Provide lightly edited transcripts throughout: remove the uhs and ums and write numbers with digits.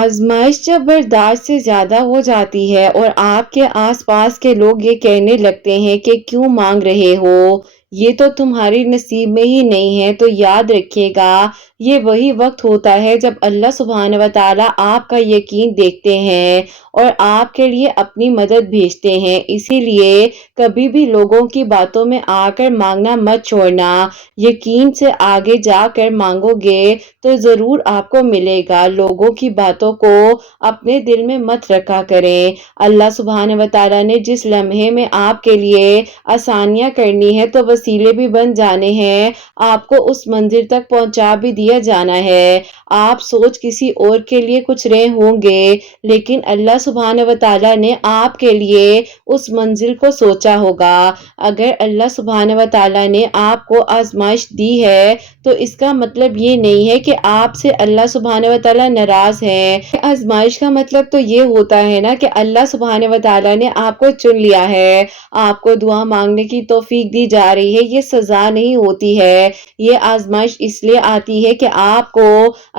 आजमाइश जब बर्दाश्त से ज़्यादा हो जाती है और आपके आसपास के लोग ये कहने लगते हैं कि क्यों मांग रहे हो, ये तो तुम्हारे नसीब में ही नहीं है, तो याद रखिएगा ये वही वक्त होता है जब अल्लाह सुब्हान व तआला आपका यकीन देखते हैं और आपके लिए अपनी मदद भेजते हैं। इसीलिए कभी भी लोगों की बातों में आकर मांगना मत छोड़ना। यकीन से आगे जाकर मांगोगे तो जरूर आपको मिलेगा। लोगों की बातों को अपने दिल में मत रखा करें। अल्लाह सुब्हान व तआला ने जिस लम्हे में आपके लिए आसानियां करनी है तो वसीले भी बन जाने हैं, आपको उस मंजिल तक पहुंचा भी दिया जाना है। आप सोच किसी और के लिए कुछ रहे होंगे, लेकिन अल्लाह सुब्हान व तआला ने आपके लिए उस मंजिल को सोचा होगा। अगर अल्लाह सुब्हान व तआला ने आपको आजमाइश दी है तो इसका मतलब ये नहीं है कि आपसे अल्लाह सुब्हान व तआला नाराज है। आजमाइश का मतलब तो ये होता है ना कि अल्लाह सुब्हान व तआला ने आपको चुन लिया है, आपको दुआ मांगने की तौफीक दी जा रही है। ये सजा नहीं होती है, ये आजमाइश इसलिए आती है कि आपको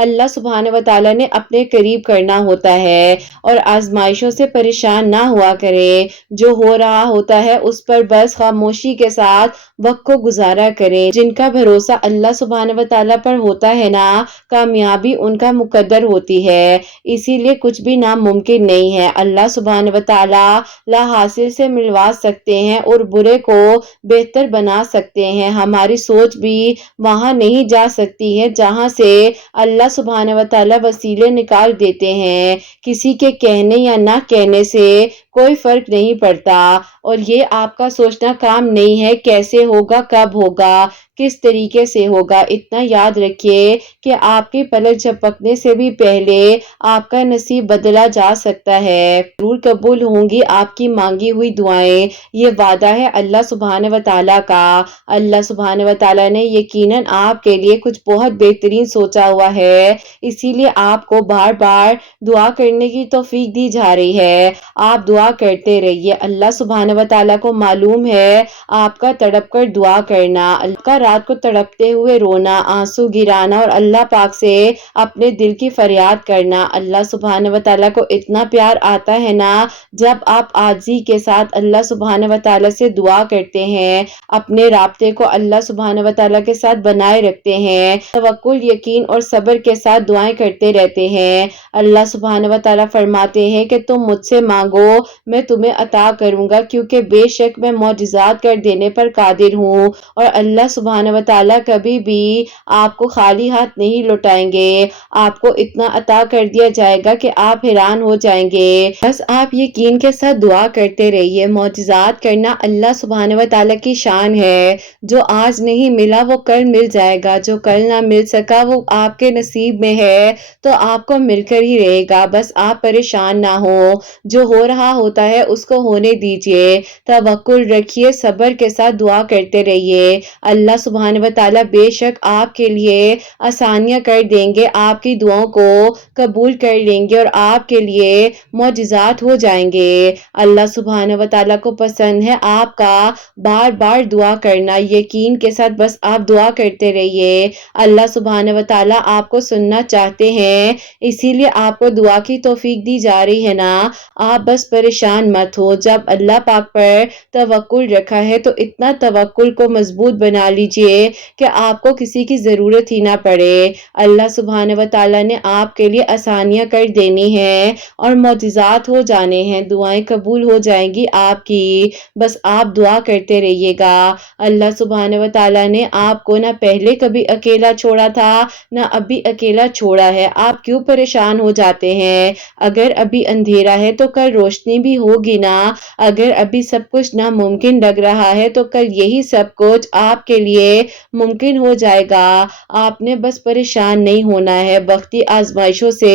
अल्लाह सुब्हान व तआला ने अपने करीब करना होता है। और आजमाइशों से परेशान ना हुआ करें, जो हो रहा होता है उस पर बस खामोशी के साथ वक्त को गुजारा करें। जिनका भरोसा अल्लाह सुब्हान व तआला पर होता है ना, कामयाबी उनका मुकद्दर होती है। इसीलिए कुछ भी नामुमकिन नहीं है। अल्लाह सुब्हान व तआला ला हासिल से मिलवा सकते हैं और बुरे को बेहतर बना सकते हैं। हमारी सोच भी वहां नहीं जा सकती है जहां से अल्लाह सुब्हान व तआला वसीले निकाल देते हैं। किसी के कहने या ना कहने से कोई फर्क नहीं पड़ता और ये आपका सोचना काम नहीं है कैसे होगा, कब होगा, किस तरीके से होगा। इतना याद रखिए कि आपकी पलक झपकने से भी पहले आपका नसीब बदला जा सकता है। जरूर कबूल होंगी आपकी मांगी हुई दुआएं, ये वादा है अल्लाह सुब्हान व तआला का। अल्लाह सुब्हान व तआला ने यकीनन आपके लिए कुछ बहुत बेहतरीन सोचा हुआ है, इसीलिए आपको बार बार दुआ करने की तौफीक दी जा रही है। आप दुआ करते रहिए। अल्लाह सुब्हान व तआला को मालूम है आपका तड़प कर दुआ करना, आपका रात को तड़पते हुए रोना, आंसू गिराना और अल्लाह पाक से अपने दिल की फरियाद करना। अल्लाह सुब्हान व तआला को इतना प्यार आता है ना जब आप आजी के साथ अल्लाह सुब्हान व तआला से दुआ करते हैं, अपने राब्ते को अल्लाह सुब्हान व तआला के साथ बनाए रखते हैं, तवक्कुल, यकीन और सब्र के साथ दुआएं करते रहते हैं। अल्लाह सुब्हान व तआला फरमाते हैं कि तुम मुझसे मांगो, मैं तुम्हें अता करूंगा, क्योंकि बेशक मैं मौजिज़ात कर देने पर कादिर हूँ। और अल्लाह सुब्हान व तआला कभी भी आपको खाली हाथ नहीं लौटाएंगे। आपको इतना अता कर दिया जाएगा कि आप हैरान हो जाएंगे। बस आप यकीन के साथ दुआ करते रहिए। मौजिज़ात करना अल्लाह सुब्हान व तआला की शान है। जो आज नहीं मिला वो कल मिल जाएगा, जो कल ना मिल सका वो आपके नसीब में है तो आपको मिलकर ही रहेगा। बस आप परेशान ना हो, जो हो रहा होता है उसको होने दीजिए, तवक्कुल रखिए, सब्र के साथ दुआ करते रहिए। अल्लाह सुब्हान व तआला बेशक आपके लिए आसानियां कर देंगे, आपकी दुआओं को कबूल कर लेंगे और आपके लिए मौजिज़ात हो जाएंगे। अल्लाह सुब्हान व तआला को पसंद है आपका बार बार दुआ करना। यकीन के साथ बस आप दुआ करते रहिए। अल्लाह सुब्हान व तआला आपको सुनना चाहते हैं, इसीलिए आपको दुआ की तौफीक दी जा रही है ना। आप बस परेशान मत हो। जब अल्लाह पाक पर तवक्कुल रखा है तो इतना तवक्कुल को मजबूत बना लीजिए कि आपको किसी की ज़रूरत ही ना पड़े। अल्लाह सुब्हान व तआला ने आपके लिए आसानियां कर देनी है और मौजिज़ात हो जाने हैं, दुआएं कबूल हो जाएंगी आपकी। बस आप दुआ करते रहिएगा। अल्लाह सुब्हान व तआला ने आपको ना पहले कभी अकेला छोड़ा था ना अभी अकेला छोड़ा है। आप क्यों परेशान हो जाते हैं? अगर अभी अंधेरा है तो कल रोशनी भी होगी ना। अगर अभी सब कुछ नामुमकिन लग रहा है तो कल यही सब कुछ आपके लिए मुमकिन हो जाएगा। आपने बस परेशान नहीं होना है। वक्ती आजमाइशों से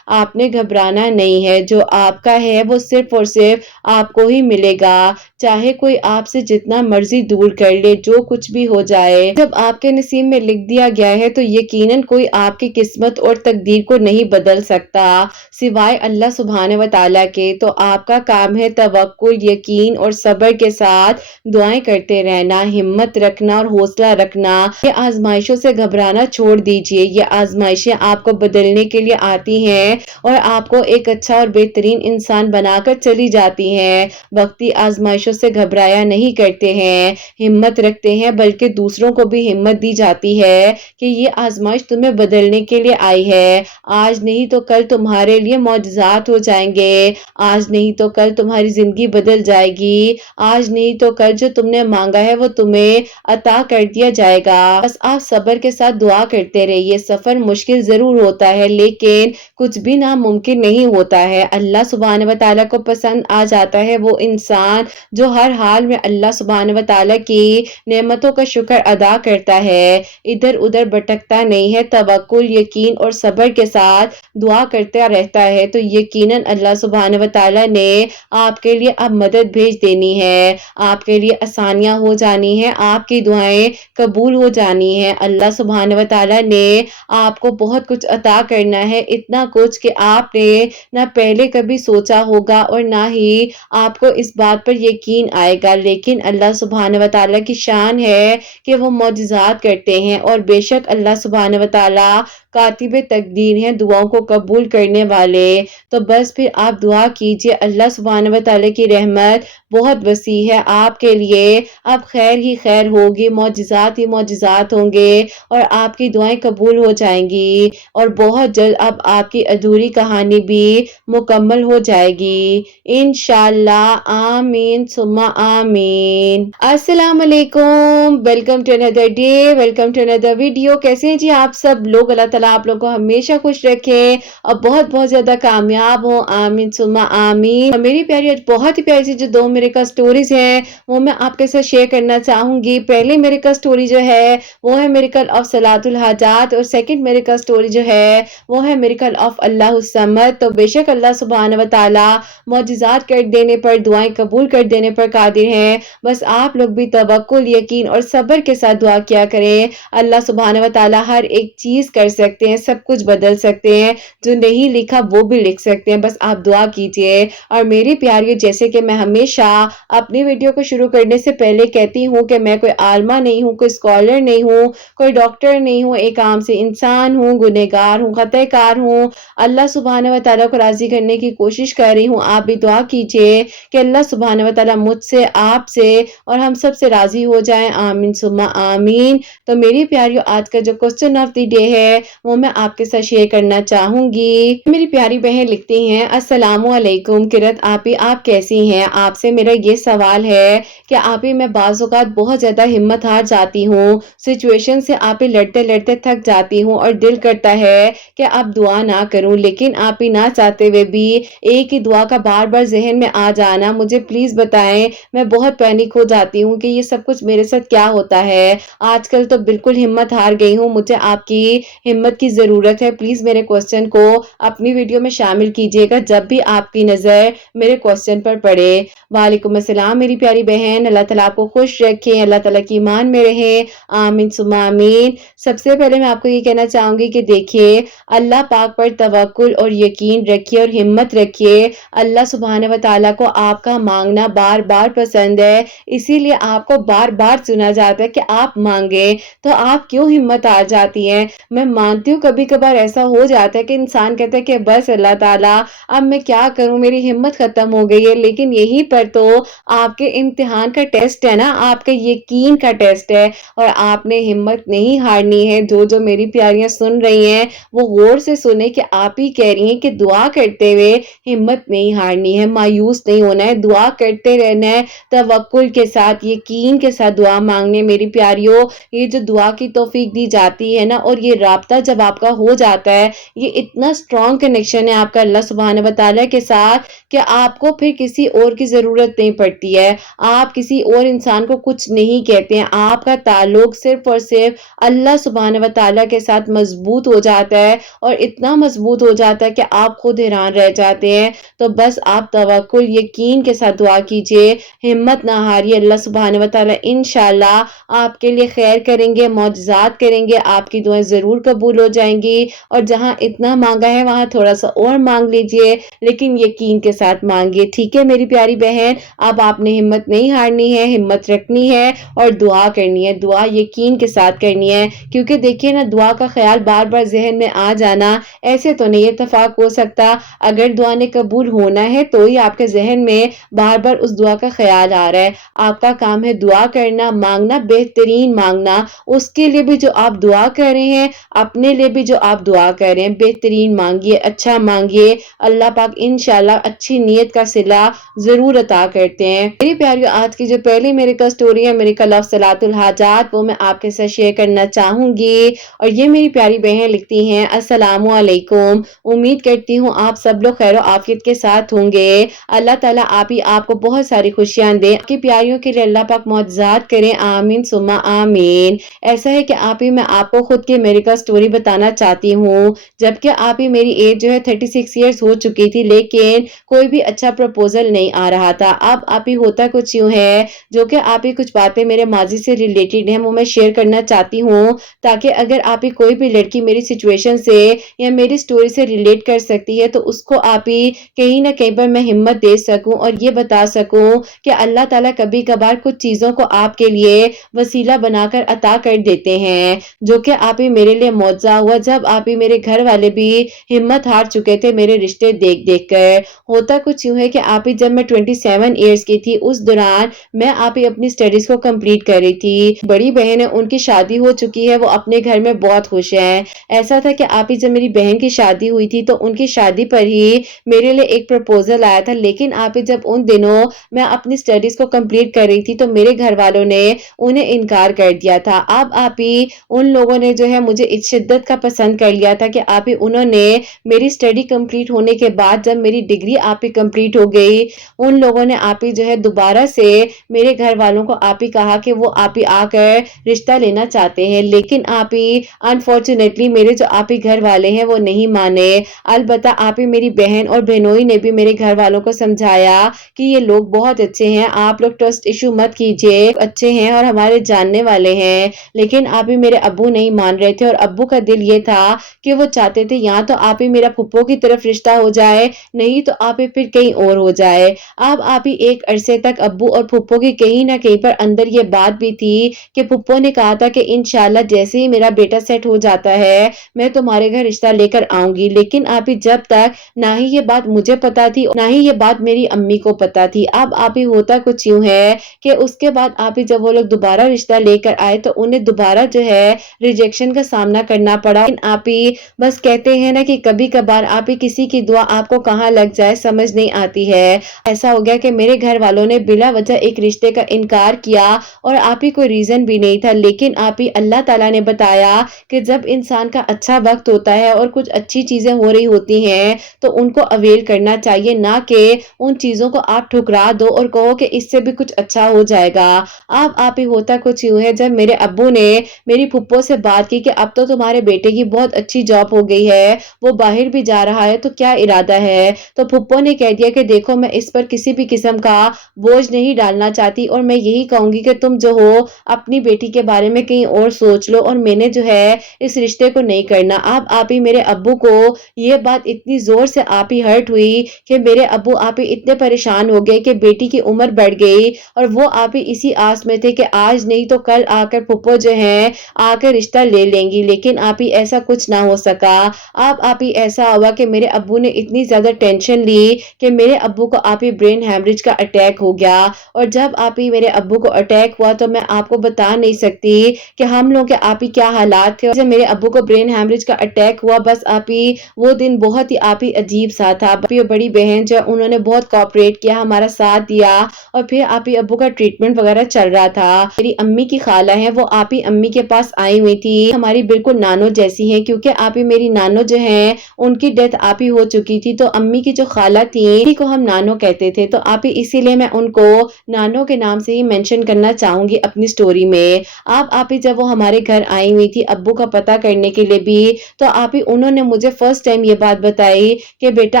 आपने घबराना नहीं है। जो आपका है वो सिर्फ और सिर्फ आपको ही मिलेगा, चाहे कोई आपसे जितना मर्जी दूर کر لے، جو کچھ بھی ہو جائے جب آپ کے نصیب میں لکھ دیا گیا ہے تو یقیناً کوئی آپ کی قسمت اور تقدیر کو نہیں بدل سکتا سوائے اللہ سبحانہ و تعالیٰ کے۔ تو آپ کا کام ہے توکل، یقین اور صبر کے ساتھ دعائیں کرتے رہنا، ہمت رکھنا اور حوصلہ رکھنا۔ یہ آزمائشوں سے گھبرانا چھوڑ دیجیے، یہ آزمائشیں آپ کو بدلنے کے لیے آتی ہیں اور آپ کو ایک اچھا اور بہترین انسان بنا کر چلی جاتی ہیں۔ وقتی آزمائشوں سے گھبرایا نہیں کرتے ہیں، ہمت رکھتے ہیں، بلکہ دوسروں کو بھی ہمت دی جاتی ہے کہ یہ آزمائش تمہیں بدلنے کے لیے آئی ہے۔ آج نہیں تو کل تمہارے لیے معجزات ہو جائیں گے، آج نہیں تو کل تمہاری زندگی بدل جائے گی، آج نہیں تو کل جو تم نے مانگا ہے وہ تمہیں عطا کر دیا جائے گا۔ بس آپ صبر کے ساتھ دعا کرتے رہیے۔ سفر مشکل ضرور ہوتا ہے لیکن کچھ بھی ناممکن نہیں ہوتا ہے۔ اللہ سبحانہ و تعالیٰ کو پسند آ جاتا ہے وہ انسان جو ہر حال میں اللہ سبحانہ و تعالیٰ کی نعمتوں کا شکر ادا کرتا ہے، ادھر ادھر بھٹکتا نہیں ہے، توکل، یقین اور صبر کے ساتھ دعا کرتا رہتا ہے تو یقیناً اللہ سبحانہ و تعالیٰ نے آپ کے لیے اب مدد بھیج دینی ہے، آپ کے لیے آسانیاں ہو جانی ہیں، آپ کی دعائیں قبول ہو جانی ہیں۔ اللہ سبحانہ و تعالیٰ نے آپ کو بہت کچھ عطا کرنا ہے، اتنا کچھ کہ آپ نے نہ پہلے کبھی سوچا ہوگا اور نہ ہی آپ کو اس بات پر یقین آئے گا، لیکن اللہ سبحانہ و تعالیٰ کی شان ہے کہ وہ معجزات کرتے ہیں اور بے شک اللہ سبحانہ و تعالیٰ کاتب تقدیر ہیں، دعاؤں کو قبول کرنے والے۔ تو بس پھر آپ دعا کیجئے، اللہ سبحانہ و تعالیٰ کی رحمت بہت وسیع ہے آپ کے لیے، اب خیر ہی خیر ہوگی، معجزات ہی معجزات ہوں گے اور آپ کی دعائیں قبول ہو جائیں گی اور بہت جلد اب آپ کی ادھوری کہانی بھی مکمل ہو جائے گی انشاءاللہ۔ آمین ثم آمین۔ السلام علیکم، ویلکم ٹو اندر ڈے، ویلکم ٹو اندر ویڈیو۔ کیسے ہیں جی آپ سب لوگ؟ اللہ تعالیٰ آپ لوگوں کو ہمیشہ خوش رکھے اور بہت بہت زیادہ کامیاب ہو، آمین ثم آمین۔ اور میری پیاری آج بہت ہی پیاری سی جو دو میرے کا سٹوریز ہیں وہ میں آپ کے ساتھ شیئر کرنا چاہوں گی۔ پہلے میرے کا سٹوری جو ہے وہ ہے میریکل آف صلاۃ الحاجات اور سیکنڈ میرے کا سٹوری جو ہے وہ ہے میریکل آف اللہ الصمد۔ تو بے شک اللہ سبحانہ و تعالیٰ معجزات کر دینے پر، دعائیں قبول کر دینے پر قادر ہیں۔ بس آپ لوگ بھی توکل، یقین اور صبر کے ساتھ دعا کیا کریں۔ اللہ سبحانہ و تعالیٰ ہر ایک چیز کر سکتے ہیں، سب کچھ بدل سکتے ہیں، جو نہیں لکھا وہ بھی لکھ سکتے ہیں، بس آپ دعا کیجئے۔ اور میری پیاریوں، جیسے کہ میں ہمیشہ اپنی ویڈیو کو شروع کرنے سے پہلے کہتی ہوں کہ میں کوئی عالمہ نہیں ہوں، کوئی اسکالر نہیں ہوں، کوئی ڈاکٹر نہیں ہوں، ایک عام سے انسان ہوں، گنہگار ہوں، خطا کار ہوں، اللہ سبحانہ و تعالیٰ کو راضی کرنے کی کوشش کر رہی ہوں۔ آپ بھی دعا کیجئے کہ اللہ سبحانہ و تعالیٰ مجھ سے، آپ سے اور ہم سب سے راضی ہو جائیں، آمین ثم آمین۔ تو میری پیاریوں، آج کا جو کوسچن آف دی ڈے ہے وہ میں آپ کے ساتھ شیئر کرنا چاہوں گی۔ میری پیاری بہن لکھتی ہیں، السلام علیکم کرت آپی، آپ کیسی ہیں؟ آپ سے میرا یہ سوال ہے کہ آپی میں بعض اوقات بہت زیادہ ہمت ہار جاتی ہوں، سچویشن سے آپی لڑتے لڑتے تھک جاتی ہوں اور دل کرتا ہے کہ اب دعا نہ کروں، لیکن آپی نہ چاہتے ہوئے بھی ایک ہی دعا کا بار بار ذہن میں آ جانا، مجھے پلیز بتائیں، میں بہت پینک ہو جاتی ہوں کہ یہ سب کچھ میرے ساتھ کیا ہوتا ہے۔ آج کل تو بالکل ہمت ہار گئی ہوں، مجھے آپ کی ہمت کی ضرورت ہے، پلیز میرے کوسچن کو اپنی ویڈیو میں شامل کیجئے گا جب بھی آپ کی نظر میرے کوسچن پر پڑے۔ وعلیکم السلام میری پیاری بہن، اللہ تعالیٰ آپ کو خوش رکھیں، اللہ تعالیٰ کی ایمان میں رہیں، آمین ثم آمین۔ سب سے پہلے میں آپ کو یہ کہنا چاہوں گی کہ دیکھیے، اللہ پاک پر توکل اور یقین رکھیے اور ہمت رکھیے۔ اللہ سبحانہ و تعالیٰ کو آپ کا مانگنا بار بار پسند ہے، اسی لیے آپ کو بار بار سنا جاتا ہے کہ آپ مانگیں، تو آپ کیوں ہمت ہار جاتی ہیں؟ میں مانتی ہوں کبھی کبھار ایسا ہو جاتا ہے کہ انسان کہتا ہے کہ بس اللہ تعالیٰ اب میں کیا کروں، میری ہمت ختم ہو گئی ہے، لیکن یہیں پر تو آپ کے امتحان کا ٹیسٹ ہے نا، آپ کے یقین کا ٹیسٹ ہے، اور آپ نے ہمت نہیں ہارنی ہے۔ جو میری پیاریاں سن رہی ہیں وہ غور سے سنیں کہ آپ ہی کہہ رہی ہیں کہ دعا کرتے ہوئے ہمت نہیں ہارنی ہے، مایوس نہیں ہونا ہے، دعا کرتے رہنا ہے، توکل کے ساتھ، یقین کے ساتھ دعا مانگنے۔ میری پیاریوں، یہ جو دعا کی توفیق دی جاتی ہے نا، اور یہ رابطہ جب آپ کا ہو جاتا ہے، یہ اتنا اسٹرانگ کنیکشن ہے آپ کا اللہ سبحانہ و تعالیٰ کے ساتھ کہ آپ کو پھر کسی اور کی ضرورت نہیں پڑتی ہے، آپ کسی اور انسان کو کچھ نہیں کہتے ہیں، آپ کا تعلق صرف اور صرف اللہ سبحانہ و تعالیٰ کے ساتھ مضبوط ہو جاتا ہے، اور اتنا مضبوط ہو جاتا ہے کہ آپ خود حیران رہ جاتے ہیں۔ تو بس آپ توکل، یقین کے ساتھ دعا کیجئے، ہمت نہ ہاریے، اللہ سبحانہ و ताला इंशाल्लाह आपके लिए खैर करेंगे, मौजज़ात करेंगे, आपकी दुआएं ज़रूर कबूल हो जाएंगी। और जहां इतना मांगा है वहां थोड़ा सा और मांग लीजिए, लेकिन यकीन के साथ मांगिए। ठीक है मेरी प्यारी बहन, अब आपने हिम्मत नहीं हारनी है, हिम्मत रखनी है और दुआ करनी है। दुआ यकीन के साथ करनी है, क्योंकि देखिए ना, दुआ का ख्याल बार बार जहन में आ जाना ऐसे तो नहीं इत्तेफाक हो सकता। अगर दुआ ने कबूल होना है तो ही आपके जहन में बार बार उस दुआ का ख्याल आ रहा है। आपका काम है दुआ करना, मांगना, बेहतरीन मांगना। उसके लिए भी जो आप दुआ कर रहे हैं, अपने लिए भी जो आप दुआ कर रहे हैं, बेहतरीन मांगिए, अच्छा मांगिए। अल्लाह पाक इंशाल्लाह अच्छी नीयत का सिला जरूर अता करते हैं। मेरी प्यारियों, आज की जो पहली मेरे का स्टोरी है, मेरे कल ऑफ सलातुल हाजात, वो मैं आपके साथ शेयर करना चाहूंगी। और ये मेरी प्यारी बहन लिखती हैं, अस्सलामु अलैकुम, उम्मीद करती हूँ आप सब लोग खैर आफियत के साथ होंगे। अल्लाह ताला आप ही आपको बहुत सारी खुशियां दे, आपकी प्यारियों के लिए अल्लाह पाक मौजज़ात करें, आमीन सुम्मा आमीन। ऐसा है कि आप ही मैं आपको खुद की मेरी का स्टोरी बताना चाहती हूँ। जबकि आप ही मेरी एज जो है 36 ईयर्स हो चुकी थी, लेकिन कोई भी अच्छा प्रपोजल नहीं आ रहा था। अब आप ही होता कुछ यूं है, जो कि आप ही कुछ बातें मेरे माजी से रिलेटेड हैं, वो मैं शेयर करना चाहती हूँ, ताकि अगर आप ही कोई भी लड़की मेरी सिचुएशन से या मेरी स्टोरी से रिलेट कर सकती है, तो उसको आप ही कहीं ना कहीं पर मैं हिम्मत दे सकूं और ये बता सकूं कि अल्लाह ताला कभी कभार कुछ चीजों को आपके लिए वसीला बनाकर अता कर देते हैं, जो कि आप ही मेरे लिए मौजज़ा हुआ जब आप ही मेरे घर वाले भी हिम्मत हार चुके थे मेरे रिश्ते देख देख कर। होता कुछ यूं है कि आप ही जब मैं 27 ईयर्स की थी, उस दौरान मैं आप ही अपनी स्टडीज को कंप्लीट कर रही थी। बड़ी बहन है, उनकी शादी हो चुकी है, वो अपने घर में बहुत खुश है। ऐसा था कि आप ही जब मेरी बहन की शादी हुई थी, तो उनकी शादी पर ही मेरे लिए एक प्रपोजल आया था। लेकिन आप ही जब उन दिनों मैं अपनी स्टडीज को कंप्लीट कर रही थी, तो मेरे घर वालों ने उन्हें इनकार कर दिया था। अब आप ही उन लोगों ने जो है मुझे इस शिद्दत का पसंद कर लिया था कि आप ही उन्होंने मेरी स्टडी कंप्लीट होने के बाद, जब मेरी डिग्री आप ही कंप्लीट हो गई, उन लोगों ने आप ही जो है दोबारा से मेरे घर वालों को आप ही कहा कि वो आप ही आकर रिश्ता लेना चाहते हैं। लेकिन आप ही अनफॉर्चुनेटली मेरे जो आप ही घर वाले हैं वो नहीं माने। अलबत्ता आप ही मेरी बहन और बहनोई ने भी मेरे घर वालों को समझाया कि ये लोग बहुत अच्छे हैं, आप लोग ट्रस्ट इशू मत कीजिए, अच्छे हैं और हमारे जानने वाले हैं। लेकिन आप ही मेरे अब्बू नहीं मान रहे थे, और अब्बू का दिल ये था कि वो चाहते थे या तो आप ही मेरा फुप्पो की तरफ रिश्ता हो जाए, नहीं तो आप ही फिर कहीं और हो जाए। अब आप ही एक अरसे तक अब्बू और फुप्पो की कहीं ना कहीं पर अंदर ये बात भी थी कि फुप्पो ने कहा था कि इंशाल्लाह जैसे ही मेरा बेटा सेट हो जाता है, मैं तुम्हारे घर रिश्ता लेकर आऊंगी। लेकिन आप ही जब तक ना ही ये बात मुझे पता थी, ना ही ये बात मेरी अम्मी को पता थी। अब आप ही होता कुछ यूं है कि उसके बाद आप ही जब वो लोग दोबारा रिश्ता लेकर आए, तो उन्हें दोबारा जो है रिजेक्शन का सामना करना पड़ा। आप ही बस कहते हैं ना कि कभी कभार आप ही किसी की दुआ आपको कहाँ लग जाए समझ नहीं आती है। ऐसा हो गया कि मेरे घर वालों ने बिला वजह एक रिश्ते का इनकार किया, और आप ही कोई रीजन भी नहीं था। लेकिन आप ही अल्लाह ताला ने बताया कि जब इंसान का अच्छा वक्त होता है और कुछ अच्छी चीजें हो रही होती हैं, तो उनको अवेल करना चाहिए, ना कि उन चीजों को आप ठुकरा दो और कहो कि इससे भी कुछ अच्छा हो जाएगा। अब आप ही होता कुछ यूं है, जब मेरे अब्बू ने मेरी फुप्पो से बात की कि अब तो तुम्हारे बेटे की बहुत अच्छी जॉब हो गई है, वो बाहर भी जा रहा है, तो क्या इरादा है, तो फुप्पो ने कह दिया कि देखो मैं इस पर किसी भी किस्म का बोझ नहीं डालना चाहती, और मैं यही कहूंगी कि तुम जो हो अपनी बेटी के बारे में कहीं और सोच लो, और मैंने जो है इस रिश्ते को नहीं करना। अब आप ही मेरे अब्बू को ये बात इतनी जोर से आप ही हर्ट हुई कि मेरे अब्बू आप ही इतने परेशान हो गए कि बेटी की उम्र बढ़ गई, और वो आप ही इसी आस में थे कि आज नहीं तो कल आकर फुप्पो जो है आकर रिश्ता ले लेंगी। लेकिन आप ही ऐसा कुछ ना हो सका। अब आप ही ऐसा हुआ कि मेरे अब्बू ने इतनी ज्यादा टेंशन ली कि मेरे अब्बू को आप ही ब्रेन हैमरेज का अटैक हो गया। और जब आप ही मेरे अब्बू को अटैक हुआ, तो मैं आपको बता नहीं सकती कि हम लोग के आप ही क्या हालात थे। जब मेरे अब्बू को ब्रेन हैमरेज का अटैक हुआ, बस आप ही वो दिन बहुत ही आप ही अजीब सा था। आप ही बड़ी बहन जो उन्होंने बहुत कोऑपरेट किया, हमारा साथ दिया, और फिर आप ही अब्बू का ट्रीटमेंट वगैरह चल रहा था। मेरी अम्मी की खाला है, वो आप ही अम्मी के पास आई हुई थी, हमारी बिल्कुल नानो जैसी है, क्योंकि आप ही मेरी नानो जो है उनकी डेथ आप ही हो चुकी थी, तो अम्मी की जो खाला थी उन्हीं को हम नानो कहते थे, तो आप ही इसीलिए मैं उनको नानो के नाम से ही मेंशन करना चाहूंगी अपनी स्टोरी में। आप ही जब वो हमारे घर आई हुई थी अब्बू का पता करने के लिए भी, तो आप ही उन्होंने मुझे फर्स्ट टाइम ये बात बताई कि बेटा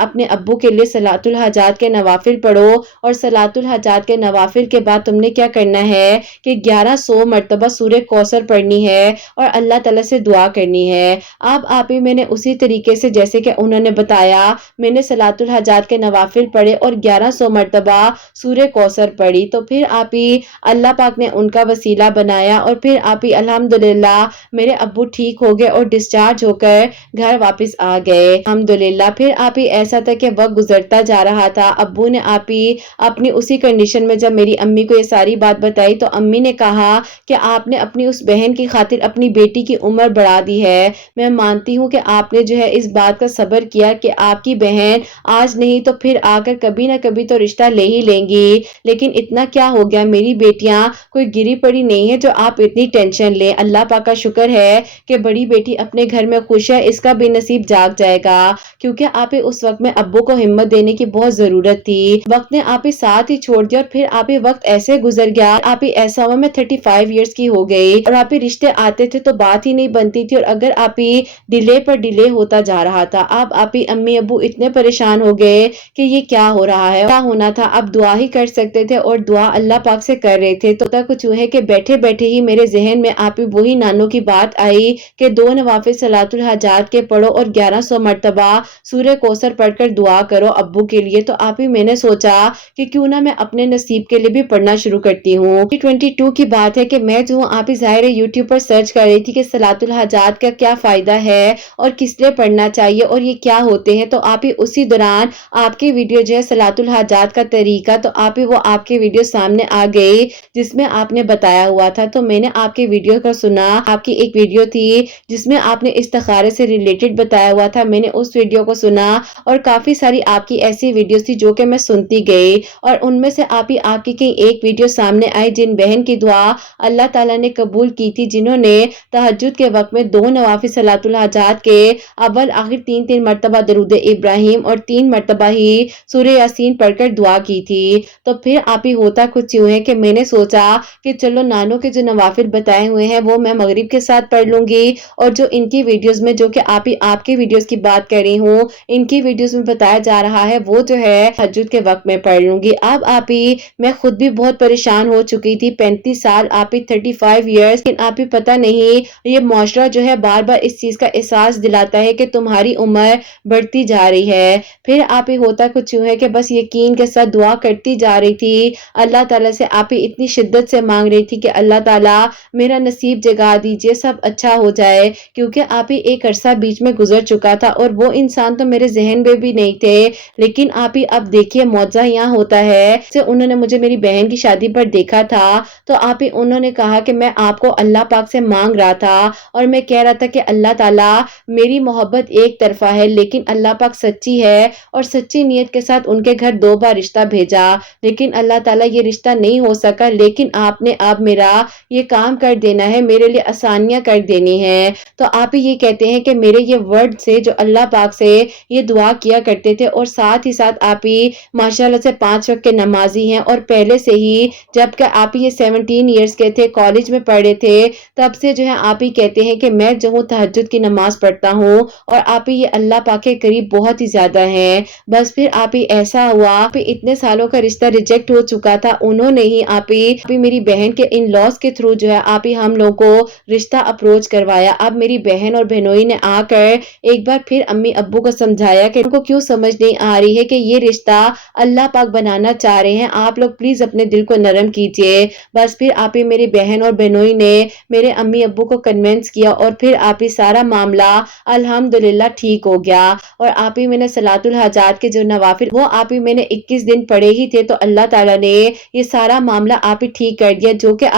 अपने अब्बू के लिए सलातुल हाजात के नवाफिल पढ़ो, और सलातुल हाजात के नवाफिल के बाद तुमने نے کیا کرنا ہے کہ 1100 مرتبہ سورہ کوثر پڑھنی ہے اور اللہ تعالیٰ سے دعا کرنی ہے۔ اب آپ ہی میں نے اسی طریقے سے جیسے کہ انہوں نے بتایا میں نے صلاۃ الحاجات کے نوافل پڑھے اور 1100 مرتبہ سورہ کوثر پڑھی، تو پھر آپ ہی اللہ پاک نے ان کا وسیلہ بنایا اور پھر آپ ہی الحمدللہ میرے ابو ٹھیک ہو گئے اور ڈسچارج ہو کر گھر واپس آ گئے الحمدللہ۔ پھر آپ ہی ایسا تھا کہ وقت گزرتا جا رہا تھا، ابو نے آپ ہی اپنی اسی کنڈیشن میں جب میری امی کو یہ ساری بات بتائی تو امی نے کہا کہ آپ نے اپنی اس بہن کی خاطر اپنی بیٹی کی عمر بڑھا دی ہے۔ میں مانتی ہوں کہ آپ نے جو ہے اس بات کا صبر کیا کہ آپ کی بہن آج نہیں تو پھر آ کر کبھی نہ کبھی تو رشتہ لے ہی لیں گی، لیکن اتنا کیا ہو گیا، میری بیٹیاں کوئی گری پڑی نہیں ہے جو آپ اتنی ٹینشن لیں۔ اللہ پاک کا شکر ہے کہ بڑی بیٹی اپنے گھر میں خوش ہے، اس کا بھی نصیب جاگ جائے گا، کیونکہ آپ اس وقت میں ابو کو ہمت دینے کی بہت ضرورت تھی۔ وقت نے آپ ساتھ ہی چھوڑ دیا اور پھر آپ وقت ایسے گزر گیا، آپ ایسا ہوا میں 35 ایئرس کی ہو گئی اور آپ رشتے آتے تھے تو بات ہی نہیں بنتی تھی، اور اگر آپ ڈیلے پر ڈیلے ہوتا جا رہا تھا۔ اب آپ امی ابو اتنے پریشان ہو گئے کہ یہ کیا ہو رہا ہے، کیا ہونا تھا، اب دعا ہی کر سکتے تھے اور دعا اللہ پاک سے کر رہے تھے۔ تو کچھ ہے کہ بیٹھے بیٹھے ہی میرے ذہن میں آپ وہی نانوں کی بات آئی کہ 2 نوافل صلاۃ الحاجات کے پڑھو اور 1100 مرتبہ سورہ کوثر پڑھ کر دعا کرو ابو کے لیے۔ تو آپ میں نے سوچا کہ کیوں نہ میں اپنے نصیب کے لیے بھی پڑھنا شروع کرتی ہوں۔ 2022 کی بات ہے کہ میں جو ہوں آپ ظاہر یوٹیوب پر سرچ کر رہی تھی کہ صلاۃ الحاجات کا کیا فائدہ ہے اور کس لیے پڑھنا چاہیے اور یہ کیا ہوتے ہیں، تو آپ اسی دوران آپ کی ویڈیو جو ہے صلاۃ الحاجات کا طریقہ، تو وہ آپ کی ویڈیو سامنے آ گئی جس میں آپ نے بتایا ہوا تھا، تو میں نے آپ کی ویڈیو کو سنا۔ آپ کی ایک ویڈیو تھی جس میں آپ نے استخارے سے ریلیٹڈ بتایا ہوا تھا، میں نے اس ویڈیو کو سنا اور کافی ساری آپ کی ایسی ویڈیوز تھی جو کہ میں سنتی گئی، اور ان میں سے آپ کی کئی ایک ویڈیو سامنے آئی جن بہن کی دعا اللہ تعالیٰ نے قبول کی تھی، جنہوں نے تہجد کے وقت میں 2 نوافل صلاۃ الحاجات کے اول آخر 3 مرتبہ درود ابراہیم اور 3 مرتبہ ہی سورہ یاسین پڑھ کر دعا کی تھی۔ تو پھر آپ ہوتا کچھ یوں ہے کہ میں نے سوچا کہ چلو نانوں کے جو نوافل بتائے ہوئے ہیں وہ میں مغرب کے ساتھ پڑھ لوں گی، اور جو ان کی ویڈیوز میں جو کہ آپ کی ویڈیوز کی بات کر رہی ہوں ان کی ویڈیوز میں بتایا جا رہا ہے وہ جو ہے تہجد کے وقت میں پڑھ لوں گی۔ اب میں خود بھی بہت پریشان ہو چکی تھی، 35 سال 35 ایئرس، لیکن پتہ نہیں یہ معاشرہ جو ہے بار بار اس چیز کا احساس دلاتا ہے کہ تمہاری عمر بڑھتی جا رہی ہے۔ پھر ہوتا کچھ یوں ہے کہ بس یقین کے ساتھ دعا کرتی جا رہی تھی، اللہ تعالیٰ سے اتنی شدت سے مانگ رہی تھی کہ اللہ تعالیٰ میرا نصیب جگا دیجئے، سب اچھا ہو جائے، کیونکہ ایک عرصہ بیچ میں گزر چکا تھا اور وہ انسان تو میرے ذہن میں بھی نہیں تھے، لیکن اب دیکھیے معجزہ یہاں ہوتا ہے کہ انہوں نے مجھے میری بہن کی شادی پر دیکھا تھا، تو انہوں نے کہا کہ میں آپ کو اللہ پاک سے مانگ رہا تھا اور میں کہہ رہا تھا کہ اللہ تعالیٰ میری محبت ایک طرفہ ہے لیکن اللہ پاک سچی ہے، اور سچی نیت کے ساتھ ان کے گھر 2 بار رشتہ بھیجا لیکن اللہ تعالیٰ یہ رشتہ نہیں ہو سکا، لیکن آپ نے اب میرا یہ کام کر دینا ہے، میرے لیے آسانیاں کر دینی ہے۔ تو آپ یہ کہتے ہیں کہ میرے یہ ورڈ سے جو اللہ پاک سے یہ دعا کیا کرتے تھے، اور ساتھ ہی ساتھ آپ ماشاءاللہ سے 5 وقت کے نمازی ہیں، اور پہلے سے ہی جب کہ آپ یہ 17 ایئرس کے تھے کالج میں پڑھے تھے تب سے جو ہے آپ کہتے ہیں کہ میں جو ہوں تہجد کی نماز پڑھتا ہوں، اور آپ یہ اللہ پاک کے قریب بہت ہی زیادہ ہیں۔ بس پھر ایسا ہوا اتنے سالوں کا رشتہ ریجیکٹ ہو چکا تھا، انہوں نے ہی میری بہن کے ان لاس کے تھرو جو ہے ہم لوگوں کو رشتہ اپروچ کروایا۔ اب میری بہن اور بہنوئی نے آ کر ایک بار پھر امی ابو کو سمجھایا کہ ان کو کیوں سمجھ نہیں آ رہی ہے کہ یہ رشتہ اللہ پاک بنانا چاہ رہے ہیں، آپ لوگ پلیز اپنے دل کو نرم کیجئے۔ بس پھر میری بہن اور بہنوئی نے میرے امی ابو کو کنونس کیا اور پھر سارا معاملہ الحمدللہ ٹھیک ہو گیا، اور میں نے صلاۃ الحاجات کے جو نوافل وہ میں نے 21 دن پڑھے ہی تھے، تو اللہ تعالیٰ نے یہ سارا معاملہ ٹھیک کر دیا، جو کہ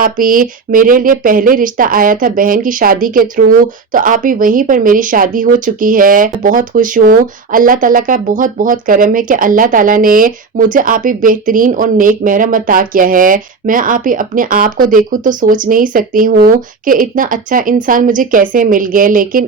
میرے لیے پہلے رشتہ آیا تھا بہن کی شادی کے تھرو، تو وہیں پر میری شادی ہو چکی ہے۔ بہت خوش ہوں، اللہ تعالیٰ کا بہت بہت کرم ہے کہ اللہ تعالیٰ نے مجھے بہترین اور نیک محرم عطا کیا ہے۔ میں اپنے آپ کو دیکھوں تو سوچ نہیں سکتی ہوں کہ اتنا اچھا انسان مجھے کیسے مل گیا، لیکن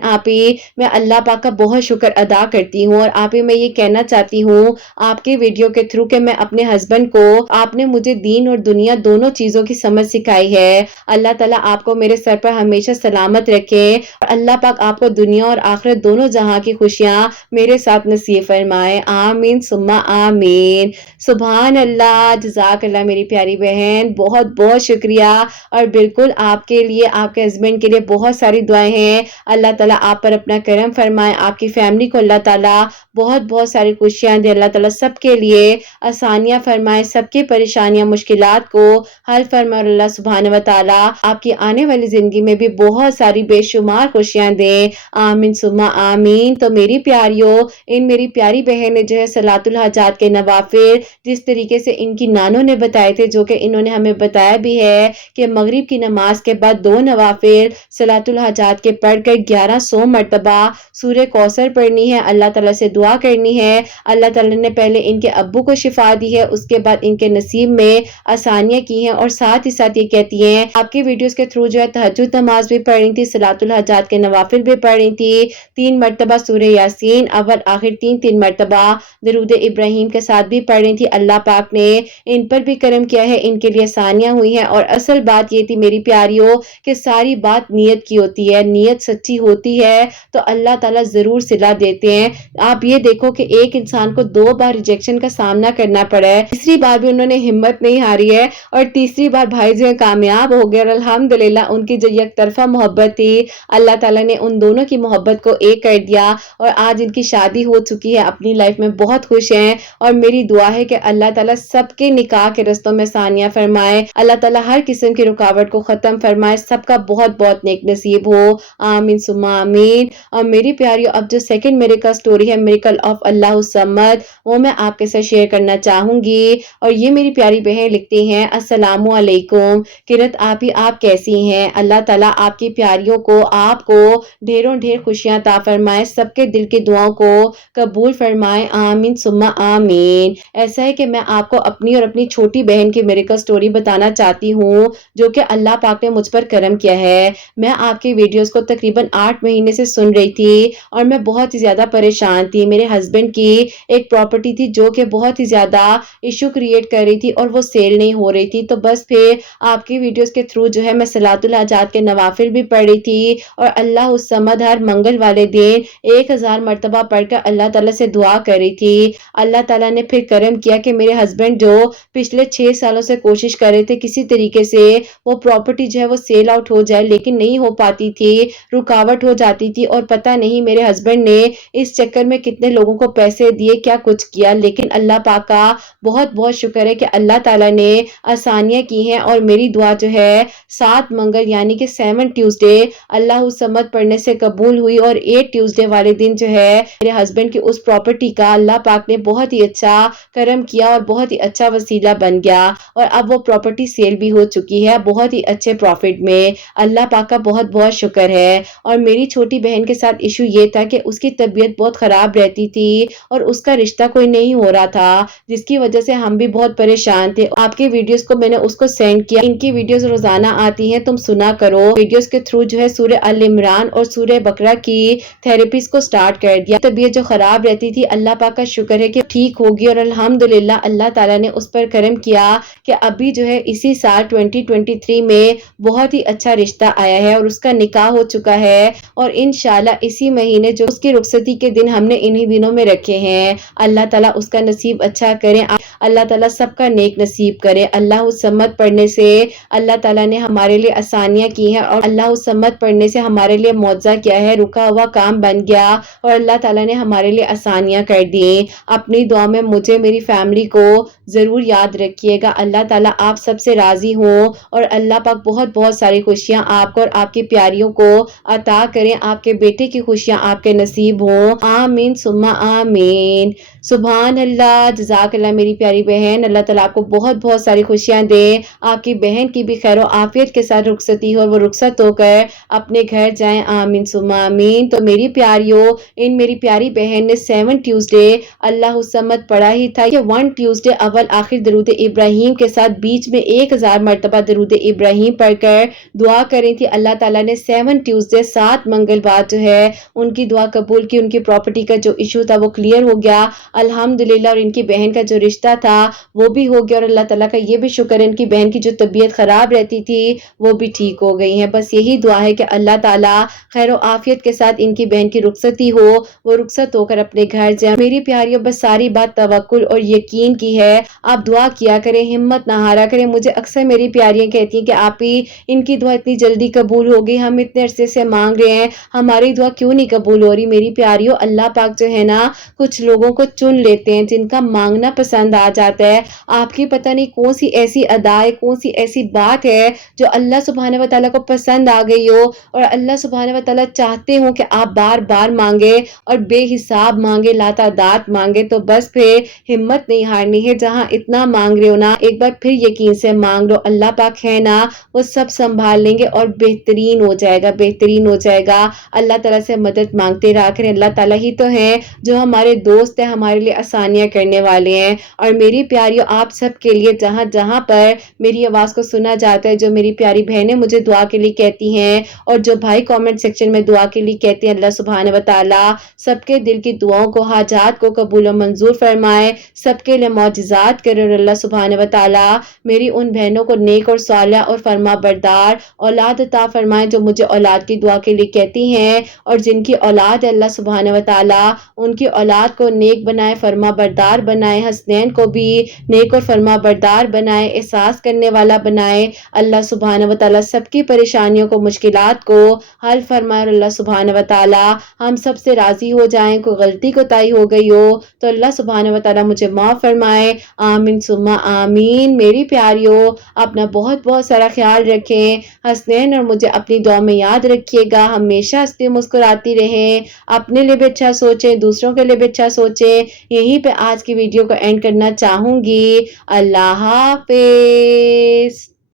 میں اللہ پاک کا بہت شکر ادا کرتی ہوں، اور میں یہ کہنا چاہتی ہوں آپ کے ویڈیو کے تھرو کہ میں اپنے ہسبینڈ کو آپ نے مجھے دین اور دنیا دونوں چیزوں کی سمجھ سکھائی ہے۔ اللہ تعالیٰ آپ کو میرے سر پر ہمیشہ سلامت رکھے، اور اللہ پاک آپ کو دنیا اور آخرت دونوں جہاں کی خوشیاں میرے ساتھ نصیب فرمائے، آمین ثم آمین۔ سبحان اللہ، جزاک اللہ میری پیاری प्यारी बहन, बहुत बहुत शुक्रिया। और बिल्कुल आपके लिए, आपके हस्बैंड के लिए बहुत सारी दुआएं हैं। अल्लाह ताला आप पर अपना करम फरमाए, आपकी फैमिली को अल्लाह ताला बहुत बहुत सारी खुशियां दे, अल्लाह ताला सबके लिए आसानियां फरमाए, सबकी परेशानियां मुश्किलात को हल फरमाए। और अल्लाह सुब्हान व तआला आपकी आने वाली जिंदगी में भी बहुत सारी बेशुमार खुशियां दे, आमीन सुम्मा आमीन। तो मेरी प्यारियों, इन मेरी प्यारी बहन ने जो है सलातुल हाजात के नवाफिल जिस तरीके से इनकी नानों ने बताए थे, जो कि इन्होंने हमें बताया भी है कि मगरिब की नमाज के बाद 2 नवाफिल सलातुल हाजात के पढ़कर 1100 मरतबा सूरह कौसर पढ़नी है, अल्लाह ताला से दुआ करनी है। अल्लाह ताला ने पहले इनके अब्बू को शिफा दी है, उसके बाद इनके नसीब में आसानियां की हैं। और साथ ही साथ ये कहती हैं आपके वीडियोस के थ्रू जो है तहज्जुद नमाज भी पढ़ी थी, सलातुल हाजात के नवाफिल भी पढ़ी थी, 3 मरतबा सूरह यासीन अव्वल आखिर 3 मरतबा दरूद इब्राहिम के साथ भी पढ़ी थी। अल्लाह पाक ने इन पर भी करम किया है, इनके लिए आसानियां हुई हैं। और असल बात ये थी मेरी प्यारियों कि सारी बात नीयत की होती है, नीयत सच्ची होती है तो अल्लाह ताला जरूर सिला देते हैं। आप ये देखो कि एक इंसान को 2 बार रिजेक्शन का सामना करना पड़ा है, तीसरी बार भी उन्होंने हिम्मत नहीं हारी है और तीसरी बार भाई जो है कामयाब हो गए। और अल्हम्दुलिल्लाह उनकी जो एक तरफा मोहब्बत थी, अल्लाह ताला ने उन दोनों की मोहब्बत को एक कर दिया और आज इनकी शादी हो चुकी है, अपनी लाइफ में बहुत खुश हैं। और मेरी दुआ है कि अल्लाह ताला सबके निकाह के रस्तों में आसानियां फरमाए, अल्लाह ताला हर किस्म की रुकावट को खत्म फरमाए, सबका बहुत बहुत नेक नसीब हो, आमीन सुम्मा आमीन। और मेरी प्यारियों, अब जो सेकंड मिरेकल स्टोरी है, मिरेकल ऑफ अल्लाह समद, वो मैं आपके साथ शेयर करना चाहूंगी। और ये मेरी प्यारी बहन लिखती हैं, अस्सलामु अलैकुम किरत आपी, आप कैसी हैं? अल्लाह ताला आपकी प्यारियों को, आपको ढेरों ढेर खुशियां ता फरमाए, सबके दिल की दुआओं को कबूल फरमाए, आमीन सुम्मा आमीन। ऐसा है कि मैं आपको अपनी और अपनी छोटी बहन की मिरेकल स्टोरी बताना चाहती हूँ, जो कि अल्लाह पाक ने मुझ पर करम किया है। मैं आपकी वीडियोस को तकरीबन 8 महीने से सुन रही थी और मैं बहुत ही ज्यादा परेशान थी। मेरे हस्बैंड की एक प्रॉपर्टी थी जो कि बहुत ही ज्यादा इशू क्रिएट कर रही थी और वो सेल नहीं हो रही थी। तो बस फिर आपकी वीडियोस के थ्रू जो है मैं सलातुल हाजात के नवाफिल भी पढ़ रही थी और अल्लाह उस समद हर मंगल वाले दिन 1000 मरतबा पढ़कर अल्लाह ताला से दुआ कर रही थी। अल्लाह ताला ने फिर करम किया कि मेरे हस्बैंड जो पिछले 6 सालों से कोशिश कर रहे थे किसी तरीके से वो प्रॉपर्टी जो है वो सेल आउट हो जाए, लेकिन नहीं हो पाती थी, रुकावट हो जाती थी। और पता नहीं मेरे हस्बैंड ने इस चक्कर में कितने लोगों को पैसे दिए, क्या कुछ किया, लेकिन अल्लाह पाक का बहुत बहुत शुक्र है कि अल्लाह ताला ने आसानियां की हैं। और मेरी दुआ जो है 7 मंगल यानी कि 7 ट्यूसडे अल्लाह समद पढ़ने से कबूल हुई और 8 ट्यूसडे वाले दिन जो है मेरे हस्बैंड की उस प्रॉपर्टी का अल्लाह पाक ने बहुत ही अच्छा करम किया और बहुत ही अच्छा वसीला बन गया और अब वो प्रॉपर्टी सेल भी हो चुकी है बहुत ही अच्छे प्रॉफिट में। अल्लाह पाक का बहुत बहुत शुक्र है। और मेरी छोटी बहन के साथ इशू ये था कि उसकी तबीयत बहुत खराब रहती थी और उसका रिश्ता कोई नहीं हो रहा था, जिसकी वजह से हम भी बहुत परेशान थे। आपके वीडियोस को मैंने उसको सेंड किया, इनकी वीडियोस रोजाना आती हैं, तुम सुना करो। वीडियोस के थ्रू जो है सूरह अल इमरान और सूरह बकरा की थेरेपीज को स्टार्ट कर दिया। तबीयत जो खराब रहती थी अल्लाह पाक का शुक्र है कि ठीक होगी और अल्हम्दुलिल्लाह अल्लाह ताला ने उस पर करम किया कि अभी जो है इसी साल 2023 में बहुत ही अच्छा रिश्ता आया है और उसका निकाह हो चुका है। और इंशाल्लाह इसी महीने जो उसकी रुखसती के दिन हमने इन्हीं दिनों में रखे हैं, अल्लाह ताला उसका नसीब अच्छा करे, अल्लाह ताला सबका नेक नसीब करे। अल्लाह सम्मत पढ़ने से अल्लाह ताला ने हमारे लिए आसानियां की हैं और अल्लाह सम्मत पढ़ने से हमारे लिए मौजज़ा किया है, रुका हुआ काम बन गया और अल्लाह ताला ने हमारे लिए आसानियां कर दी। अपनी दुआ में मुझे, मेरी फैमिली को जरूर याद रखिएगा। अल्लाह ताला आप सबसे राजी हो और अल्लाह पाक बहुत बहुत सारी खुशियां आपको और आपकी प्यारियों को अता करें, आपके बेटे की खुशियां आपके नसीब हो, आमीन सुम्मा आमीन। सुभान अल्लाह, जज़ाकल्लाह मेरी प्यारी बहन, अल्लाह ताला आपको बहुत बहुत सारी खुशियां दे, आपकी बहन की भी खैर आफियत के साथ रुखसती हो और वो रुखसत होकर अपने घर जाएं, आमीन सुम्मा आमीन। तो मेरी प्यारियों, इन मेरी प्यारी बहन ने 7 ट्यूसडे अल्लाह समद पढ़ा ही था कि 1 ट्यूसडे अव्वल आखिर दरूद इब्राहिम के साथ बीच में 1000 मरतबा दरूद इब्राहिम पढ़कर दुआ करी थी। अल्लाह ताला ने 7 ट्यूसडे 7 मंगलवार जो है उनकी दुआ कबूल की, उनकी प्रॉपर्टी का जो इशू था वो क्लियर हो गया। अल्हम्दुलिल्लाह, और इनकी बहन का जो रिश्ता था वो भी हो गया, और अल्लाह ताला का ये भी शुक्र है इनकी बहन की जो तबीयत ख़राब रहती थी वो भी ठीक हो गई है। बस यही दुआ है कि अल्लाह ताला खैर व आफ़ियत के साथ इनकी बहन की रुखसती हो, वो रुखसत होकर अपने घर जाए। मेरी प्यारियों, बस सारी बात तवक्कुल और यकीन की है। आप दुआ किया करें, हिम्मत ना हारा करें। मुझे अक्सर मेरी प्यारियाँ कहती हैं कि आप ही, इनकी दुआ इतनी जल्दी कबूल हो गई, हम इतने अरसे से मांग रहे हैं, हमारी दुआ क्यों नहीं कबूल हो रही। मेरी प्यारियों, अल्लाह पाक जो है ना कुछ लोगों को चुन लेते हैं जिनका मांगना पसंद आ जाता है। आपकी पता नहीं कौन सी ऐसी अदा है, कौन सी ऐसी बात है जो अल्लाह सुब्हानहू व तआला को पसंद आ गई हो, और अल्लाह सुब्हानहू व तआला चाहते हो कि आप बार बार मांगे और बेहिसाब मांगे, लातादात मांगे। तो बस फिर हिम्मत नहीं हारनी है। जहां इतना मांग रहे हो ना, एक बार फिर यकीन से मांग लो। अल्लाह पाक है ना, वो सब संभाल लेंगे और बेहतरीन हो जाएगा, बेहतरीन हो जाएगा। अल्लाह ताला से मदद मांगते रहा करें। अल्लाह ताला ही तो है जो हमारे दोस्त हैं, हमारे लिए आसानियां करने वाले हैं। और मेरी प्यारियों, आप सब के लिए जहां जहां पर मेरी आवाज को सुना जाता है, जो मेरी प्यारी बहनें मुझे दुआ के लिए कहती हैं और जो भाई कमेंट सेक्शन में दुआ के लिए कहते हैं, अल्लाह सुब्हानहू व तआला सबके दिल की दुआओं को, हाजात को कबूल और मंजूर फरमाए, सबके लिए मौजिज़ात करे। और अल्लाह सुब्हानहू व तआला मेरी उन बहनों को नेक और सालिहा और फरमा बरदार औलाद अता फरमाए जो मुझे औलाद की दुआ के लिए कहती हैं, और जिनकी औलाद है अल्लाह सुब्हानहू व तआला उनकी औलाद को नेक बनाए, फरमा बरदार बनाए, हसनैन को भी नेक और फरमा बरदार बनाए, एहसास करने वाला बनाए। अल्लाह सुब्हानहू व तआला सबकी परेशानियों को, मुश्किलात को हल फरमाए। और अल्लाह सुब्हानहू व तआला हम सब से राजी हो जाएं। कोई गलती कोताही हो गई हो तो अल्लाह सुब्हानहू व तआला मुझे माफ फरमाए। आमीन सुम्मा आमीन। मेरी प्यारियों, अपना बहुत बहुत सारा ख्याल रखें। हसनैन और मुझे अपनी दुआ में याद रखिएगा। हमेशा हंसती मुस्कुराती रहें, अपने लिए भी अच्छा सोचें, दूसरों के लिए भी अच्छा सोचें। यहीं पे आज की वीडियो को एंड करना चाहूंगी। अल्लाह हाफिज।